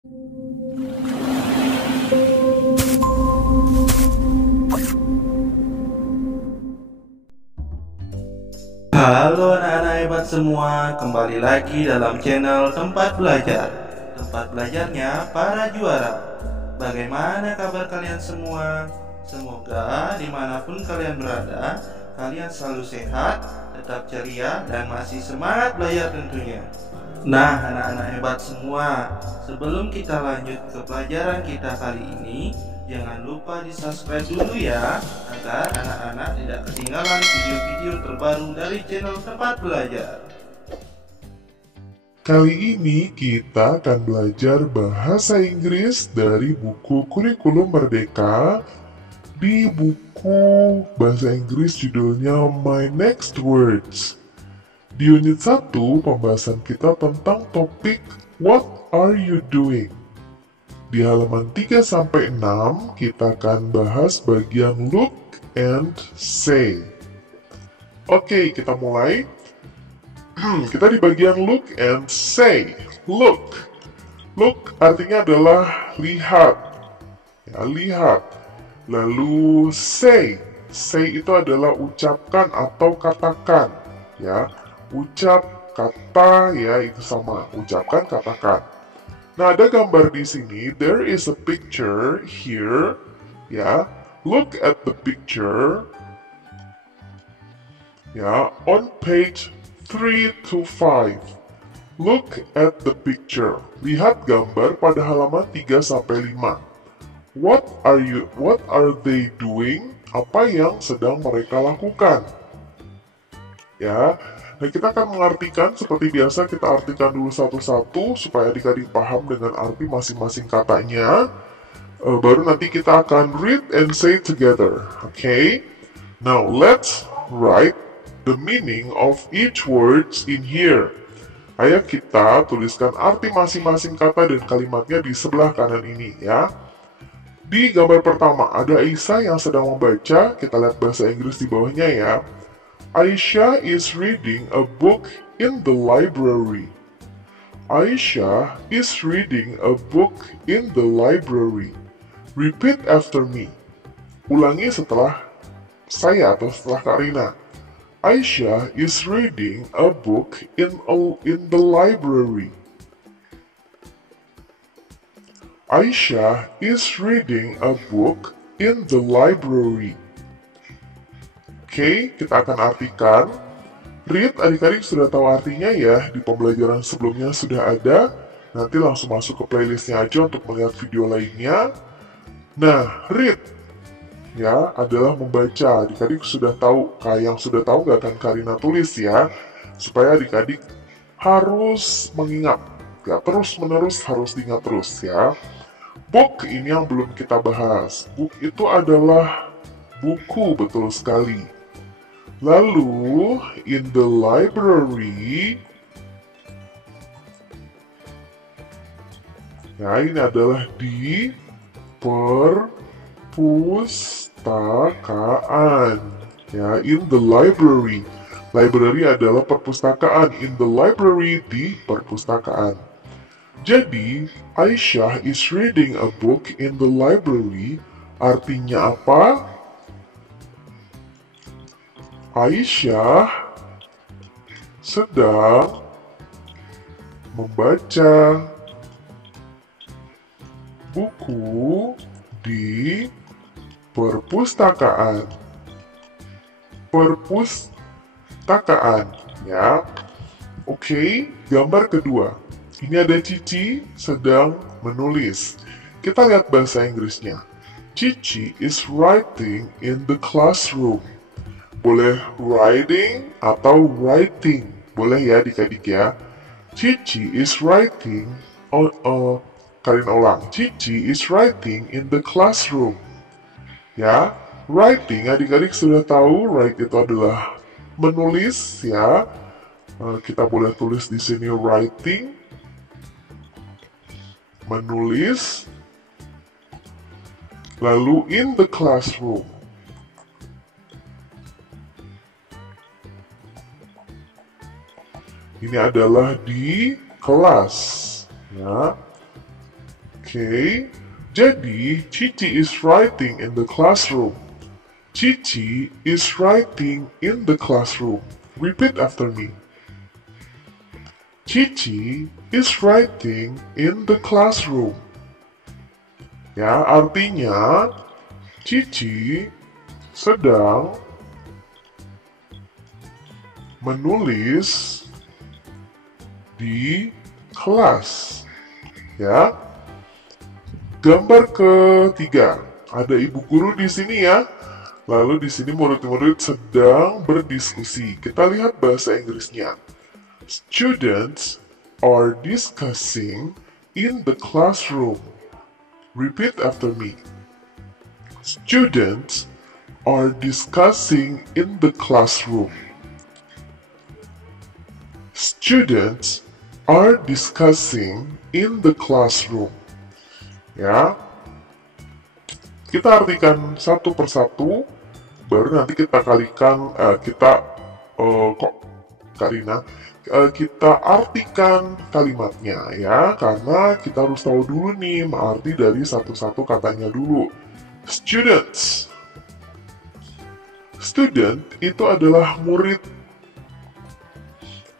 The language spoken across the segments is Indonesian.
Halo anak-anak hebat semua, kembali lagi dalam channel Tempat Belajar. Tempat belajarnya para juara. Bagaimana kabar kalian semua? Semoga dimanapun kalian berada, kalian selalu sehat, tetap ceria, dan masih semangat belajar tentunya. Nah anak-anak hebat semua, sebelum kita lanjut ke pelajaran kita kali ini, jangan lupa di subscribe dulu ya, agar anak-anak tidak ketinggalan video-video terbaru dari channel Tempat Belajar. Kali ini kita akan belajar bahasa Inggris dari buku Kurikulum Merdeka di buku bahasa Inggris judulnya My Next Words. Di unit 1, pembahasan kita tentang topik What are you doing? Di halaman 3-6, kita akan bahas bagian look and say. Oke, kita mulai. Kita di bagian look and say. Look. Look artinya adalah lihat. Ya, lihat. Lalu say. Say itu adalah ucapkan atau katakan. Ya, ucap, kata, ya itu sama. Ucapkan, katakan. Nah, ada gambar di sini. There is a picture here. Ya, look at the picture. Ya, on page 3 to 5. Look at the picture. Lihat gambar pada halaman 3 sampai 5. What are they doing? Apa yang sedang mereka lakukan? Ya, nah kita akan mengartikan seperti biasa, kita artikan dulu satu-satu supaya adik-adik paham dengan arti masing-masing katanya. Baru nanti kita akan read and say together. Okay? Now let's write the meaning of each words in here. Ayo kita tuliskan arti masing-masing kata dan kalimatnya di sebelah kanan ini ya. Di gambar pertama ada Aisyah yang sedang membaca. Kita lihat bahasa Inggris di bawahnya ya. Aisyah is reading a book in the library. Aisyah is reading a book in the library. Repeat after me. Ulangi setelah saya atau setelah Karina. Aisyah is reading a book in the library. Aisyah is reading a book in the library. Oke, kita akan artikan. Read, adik-adik sudah tahu artinya ya, di pembelajaran sebelumnya sudah ada. Nanti langsung masuk ke playlistnya aja untuk melihat video lainnya. Nah, read ya adalah membaca. Adik-adik sudah tahu, yang sudah tahu nggak akan Karina tulis ya, supaya adik-adik harus mengingat, ya terus-menerus harus diingat terus ya. Book ini yang belum kita bahas. Book itu adalah buku, betul sekali. Lalu, in the library, ya ini adalah di perpustakaan. Ya, in the library. Library adalah perpustakaan. In the library, di perpustakaan. Jadi, Aisyah is reading a book in the library. Artinya apa? Aisyah sedang membaca buku di perpustakaan. Perpustakaan, ya. Oke, gambar kedua. Ini ada Cici sedang menulis. Kita lihat bahasa Inggrisnya. Cici is writing in the classroom. Boleh writing atau writing. Boleh ya adik-adik ya. Cici is writing. Kalian ulang. Cici is writing in the classroom. Ya, writing adik-adik sudah tahu. Write itu adalah menulis ya. Kita boleh tulis di sini writing. Menulis. Lalu in the classroom. Ini adalah di kelas, ya. Oke, jadi Cici is writing in the classroom. Cici is writing in the classroom. Repeat after me. Cici is writing in the classroom. Ya, artinya Cici sedang menulis di kelas. Ya. Gambar ketiga, ada ibu guru di sini ya. Lalu di sini murid-murid sedang berdiskusi. Kita lihat bahasa Inggrisnya. Students are discussing in the classroom. Repeat after me. Students are discussing in the classroom. Students are discussing in the classroom. Ya, kita artikan satu persatu, baru nanti kita kalikan, kita artikan kalimatnya ya, karena kita harus tahu dulu nih arti dari satu-satu katanya dulu. Students, student itu adalah murid.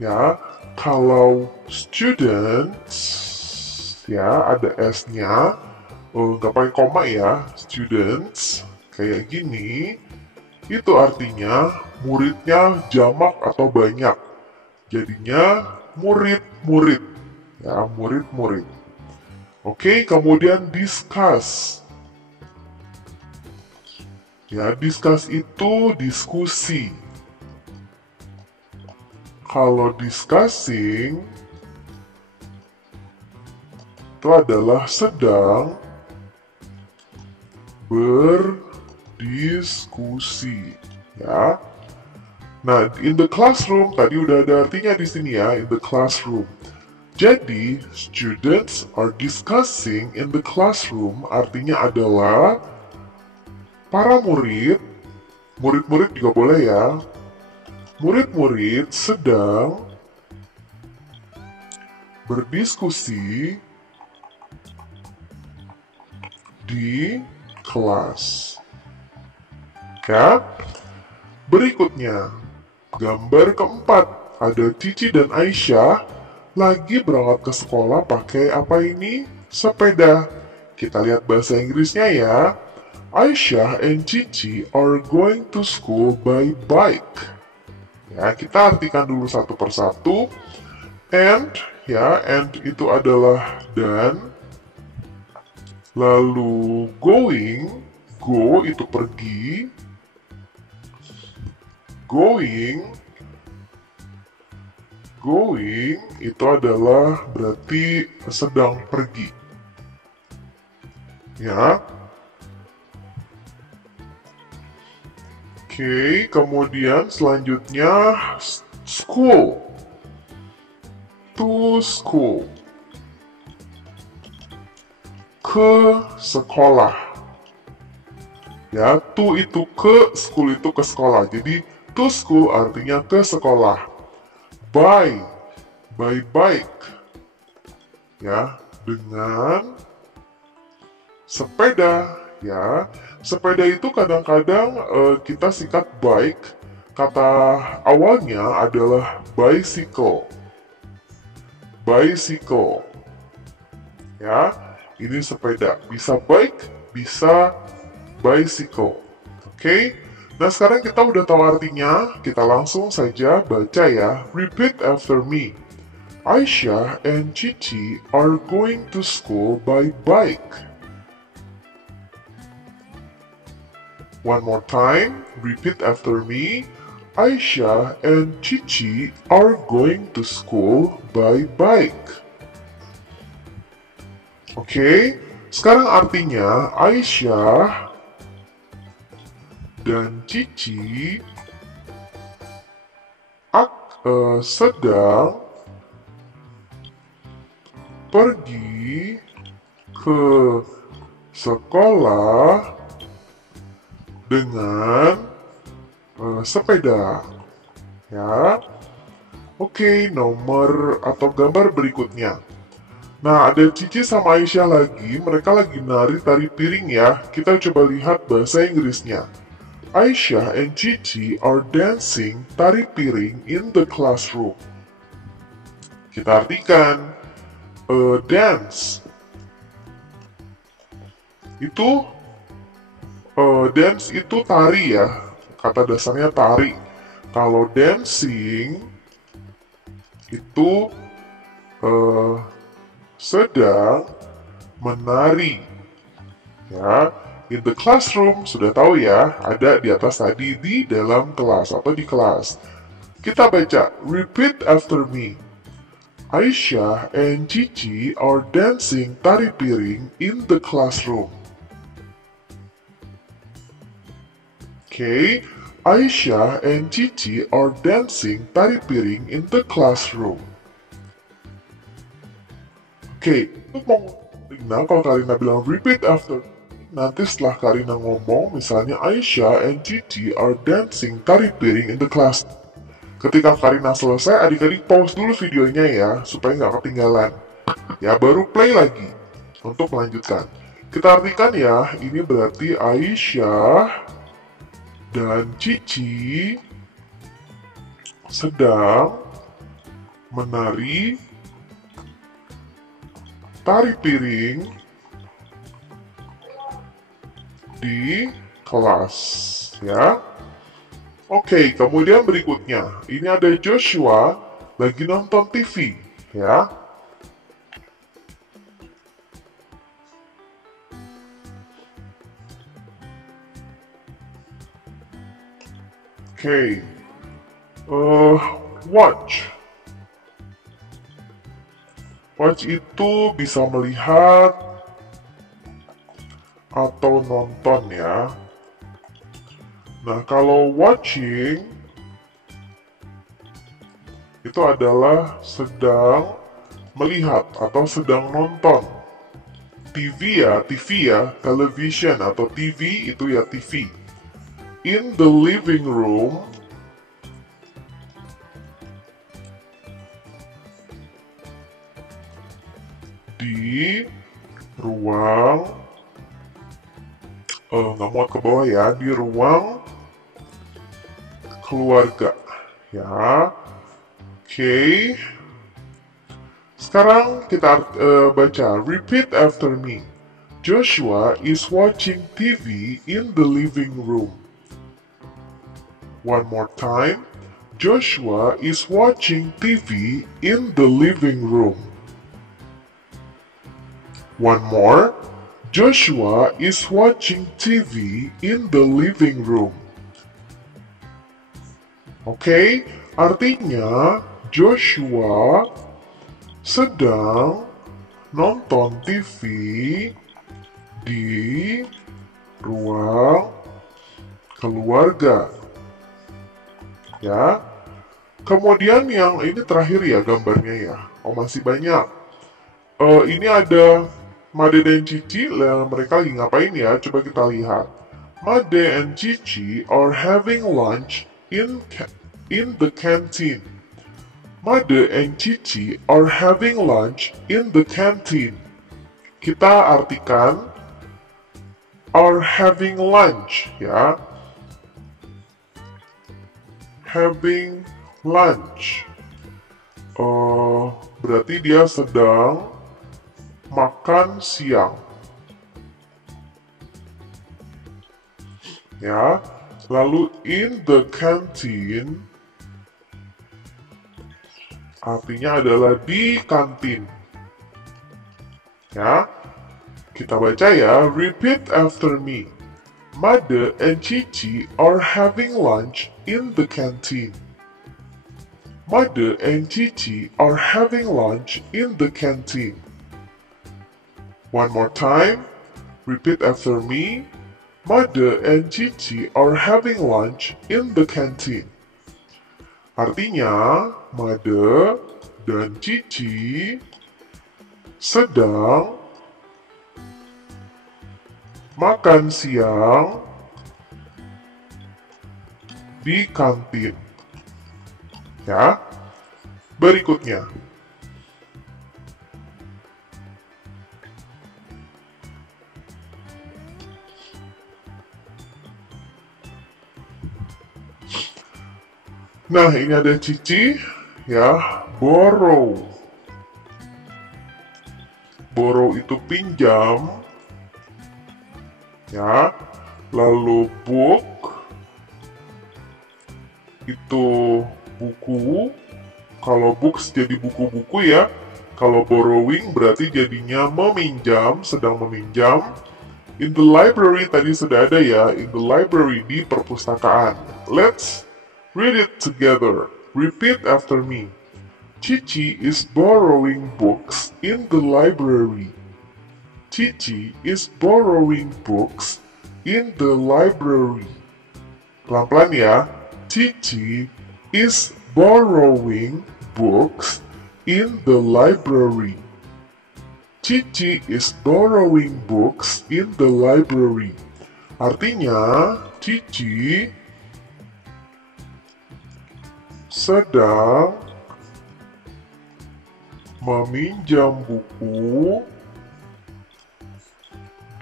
Ya, kalau students ya ada S-nya, nggak pakai koma ya, students kayak gini, itu artinya muridnya jamak atau banyak, jadinya murid-murid ya, murid-murid. Oke, kemudian discuss ya, discuss itu diskusi. Kalau discussing itu adalah sedang berdiskusi ya. Nah, in the classroom tadi udah ada artinya di sini ya, in the classroom. Jadi, students are discussing in the classroom artinya adalah para murid, murid-murid juga boleh ya. Murid-murid sedang berdiskusi di kelas. Ya. Berikutnya, gambar keempat. Ada Cici dan Aisyah lagi berangkat ke sekolah pakai apa ini? Sepeda. Kita lihat bahasa Inggrisnya ya. Aisyah and Cici are going to school by bike. Ya, kita artikan dulu satu persatu. And, ya, and itu adalah dan. Lalu going, go itu pergi. Going itu adalah berarti sedang pergi. Ya. Oke, kemudian selanjutnya school. To school. Ke sekolah. Ya, to itu ke, school itu ke sekolah. Jadi, to school artinya ke sekolah. By bike. Ya, dengan sepeda. Ya, sepeda itu kadang-kadang kita singkat bike. Kata awalnya adalah bicycle. Bicycle. Ya, ini sepeda. Bisa bike, bisa bicycle. Oke? Nah, sekarang kita udah tahu artinya. Kita langsung saja baca ya. Repeat after me. Aisyah and Cici are going to school by bike. One more time. Repeat after me. Aisyah and Cici are going to school by bike. Oke, sekarang artinya Aisyah dan Cici sedang pergi ke sekolah dengan sepeda. Ya. Oke, nomor atau gambar berikutnya. Nah, ada Cici sama Aisyah lagi, mereka lagi nari tari piring ya. Kita coba lihat bahasa Inggrisnya. Aisyah and Cici are dancing tari piring in the classroom. Kita artikan, dance. Itu, dance itu tari ya. Kata dasarnya tari. Kalau dancing, itu sedang menari. Ya, in the classroom, sudah tahu ya, ada di atas tadi di dalam kelas atau di kelas. Kita baca, repeat after me. Aisyah and Cici are dancing tari piring in the classroom. Okay, Aisyah and Cici are dancing tari piring in the classroom. Oke, nah kalau Karina bilang repeat after, nanti setelah Karina ngomong, misalnya Aisyah and Cici are dancing tari piring in the class. Ketika Karina selesai, adik-adik pause dulu videonya ya, supaya nggak ketinggalan. Ya, baru play lagi untuk melanjutkan. Kita artikan ya, ini berarti Aisyah dan Cici sedang menari tari piring di kelas, ya. Oke, kemudian berikutnya, ini ada Joshua lagi nonton TV, ya. Oke, watch. Watch itu bisa melihat atau nonton ya. Nah, kalau watching itu adalah sedang melihat atau sedang nonton. TV ya, television atau TV itu ya TV. In the living room, di ruang, nggak muat ke bawah ya, di ruang keluarga, ya. Oke. Sekarang kita baca, repeat after me. Joshua is watching TV in the living room. One more time. Joshua is watching TV in the living room. One more. Joshua is watching TV in the living room. Oke, artinya Joshua sedang nonton TV di ruang keluarga. Ya. Kemudian yang ini terakhir ya gambarnya ya. Oh, masih banyak. Ini ada Made dan Cici, mereka lagi ngapain ya? Coba kita lihat. Made and Cici are having lunch in the canteen. Made and Cici are having lunch in the canteen. Kita artikan are having lunch ya. Having lunch. Berarti dia sedang makan siang. Ya. Lalu in the canteen artinya adalah di kantin. Ya. Kita baca ya, repeat after me. Made and Cici are having lunch in the canteen. Made and Cici are having lunch in the canteen. One more time. Repeat after me. Made and Cici are having lunch in the canteen. Artinya, Made dan Cici sedang makan siang di kantin. Ya. Berikutnya. Nah, ini ada Cici, ya, borrow. Borrow itu pinjam, ya. Lalu book itu buku. Kalau books jadi buku-buku ya. Kalau borrowing berarti jadinya meminjam, sedang meminjam. In the library tadi sudah ada ya, in the library di perpustakaan. Let's read it together. Repeat after me. Cici is borrowing books in the library. Cici is borrowing books in the library. Pelan-pelan ya. Cici is borrowing books in the library. Cici is borrowing books in the library. Artinya, Cici sedang meminjam buku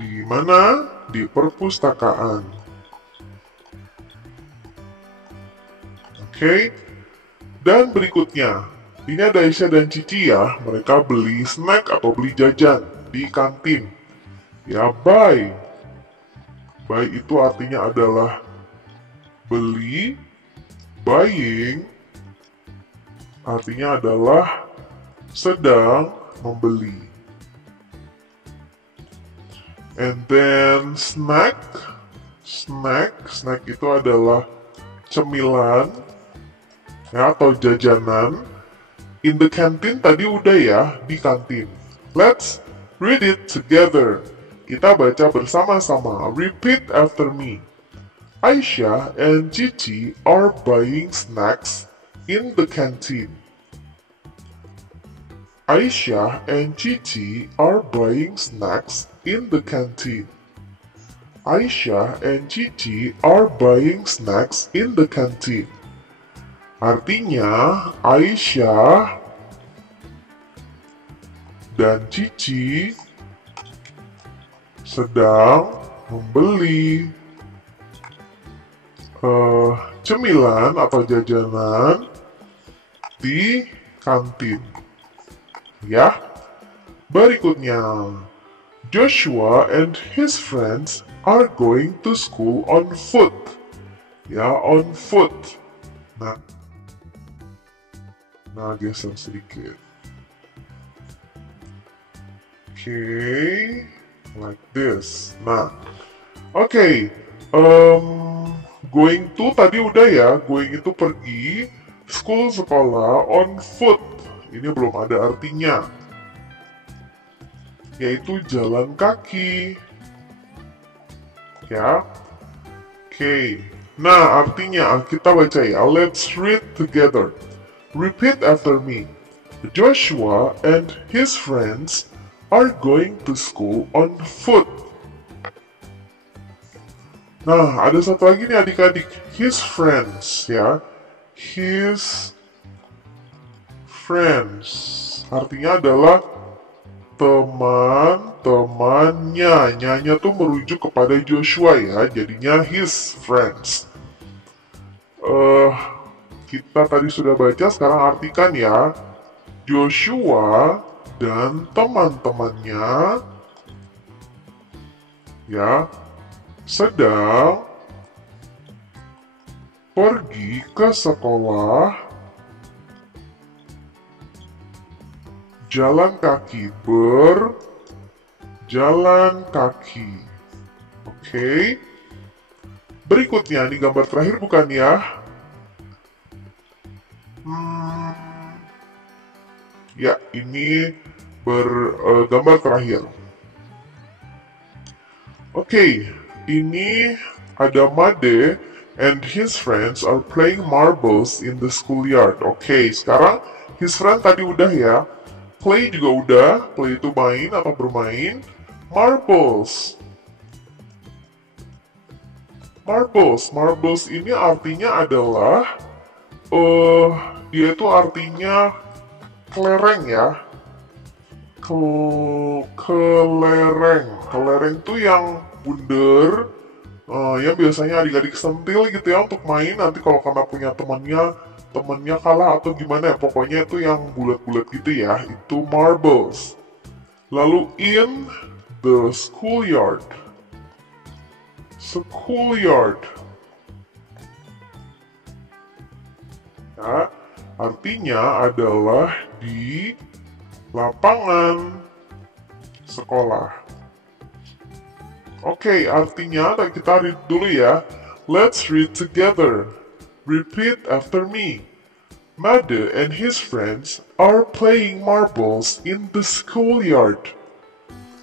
di mana? Di perpustakaan. Oke. Dan berikutnya, ini ada Aisyah dan Cici ya. Mereka beli snack atau beli jajan di kantin. Ya, buy. Buy itu artinya adalah beli. Buying artinya adalah sedang membeli. And then snack. Snack itu adalah cemilan ya, atau jajanan. In the canteen tadi udah ya, di kantin. Let's read it together. Kita baca bersama-sama. Repeat after me. Aisyah and Cici are buying snacks in the canteen. Aisyah and Cici are buying snacks in the canteen. Aisyah and Cici are buying snacks in the canteen. Artinya, Aisyah dan Cici sedang membeli cemilan atau jajanan di kantin. Ya. Berikutnya, Joshua and his friends are going to school on foot. Ya, on foot. Nah, geser sedikit. Okay, like this. Nah, okay. Going to tadi udah ya. Going itu pergi. School sekolah. On foot. Ini belum ada artinya. Yaitu jalan kaki. Ya. Okay. Nah, artinya kita baca ya. Let's read together. Repeat after me. Joshua and his friends are going to school on foot. Nah, ada satu lagi nih adik-adik. His friends, ya. His friends. Artinya adalah teman-temannya. Nyanya tuh merujuk kepada Joshua ya. Jadinya his friends. Kita tadi sudah baca, sekarang artikan ya. Joshua dan teman-temannya ya sedang pergi ke sekolah jalan kaki, berjalan kaki. Oke. Berikutnya, ini gambar terakhir bukan ya? Ya, ini gambar terakhir. Oke, ini ada Made and his friends are playing marbles in the schoolyard. Oke, sekarang his friend tadi udah ya. Play juga udah. Play itu main atau bermain. Marbles. Marbles ini artinya adalah dia itu artinya kelereng ya. Kelereng tuh yang bundar, yang biasanya adik-adik sentil gitu ya untuk main. Nanti kalau karena punya temannya temennya kalah atau gimana ya, pokoknya itu yang bulat-bulat gitu ya, itu marbles. Lalu in the schoolyard. Schoolyard. Ya, artinya adalah di lapangan sekolah. Oke, artinya kita read dulu ya. Let's read together. Repeat after me. Made and his friends are playing marbles in the schoolyard.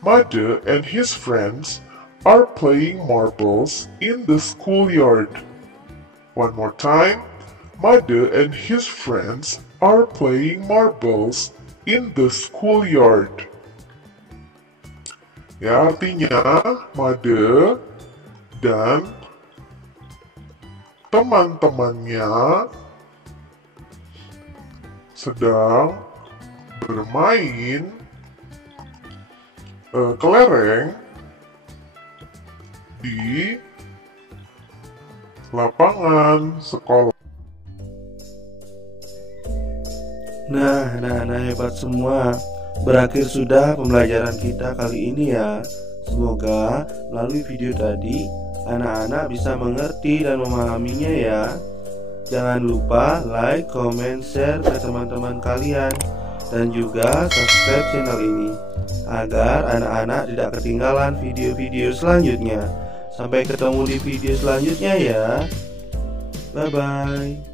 Made and his friends are playing marbles in the schoolyard. One more time. Made and his friends are playing marbles in the schoolyard. Ya, artinya Made dan teman-temannya sedang bermain kelereng di lapangan sekolah. Nah, hebat semua. Berakhir sudah pembelajaran kita kali ini ya. Semoga melalui video tadi anak-anak bisa mengerti dan memahaminya ya. Jangan lupa like, comment, share ke teman-teman kalian. Dan juga subscribe channel ini agar anak-anak tidak ketinggalan video-video selanjutnya. Sampai ketemu di video selanjutnya ya. Bye-bye.